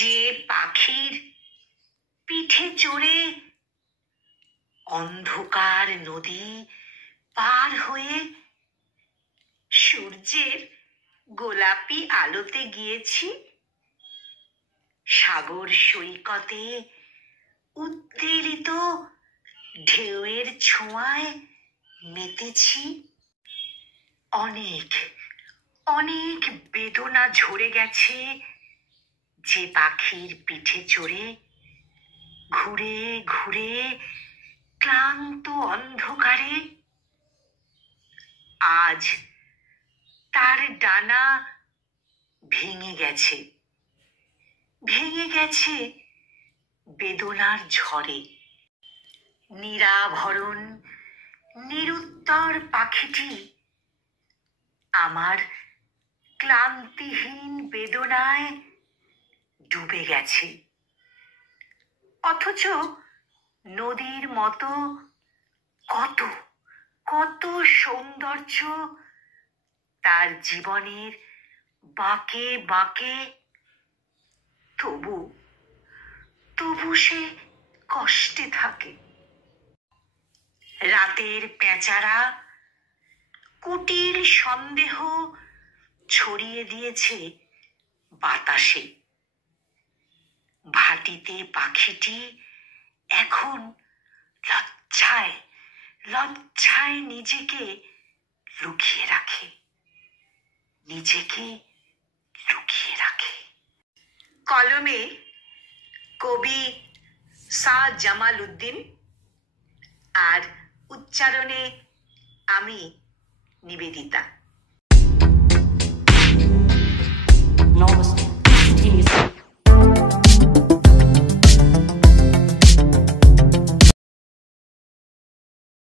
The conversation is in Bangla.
যে পাখির পিঠে চড়ে অন্ধকার নদী পার হয়ে সূর্যের গোলাপি আলোতে গিয়েছি, সাগর সৈকতে উত্তেলিত ঢেউয়ের ছোঁয়ায় মেতেছি। অনেক অনেক বেদনা ঝরে গেছে যে পাখির পিঠে চড়ে ঘুরে ঘুরে ক্লান্ত অন্ধকারে। আজ তার ডানা ভেঙে গেছে, ভেঙে গেছে বেদনার ঝড়ে। নিরাভরণ নিরুত্তর পাখিটি আমার ক্লান্তিহীন বেদনায় ডুবে গেছে। অথচ নদীর মতো কত কত সৌন্দর্য তার জীবনের বাঁকে বাঁকে, তবু তবু সে কষ্টে থাকে। রাতের পেঁচারা কুটিল সন্দেহ ছড়িয়ে দিয়েছে বাতাসে। ভাটিতে পাখিটি এখন লজ্জায় লজ্জায় নিজেকে লুকিয়ে রাখে, নিজেকে লুকিয়ে রাখে। কলমে কবি শাহ জামাল উদ্দিন, আর উচ্চারণে আমি নিবেদিতা।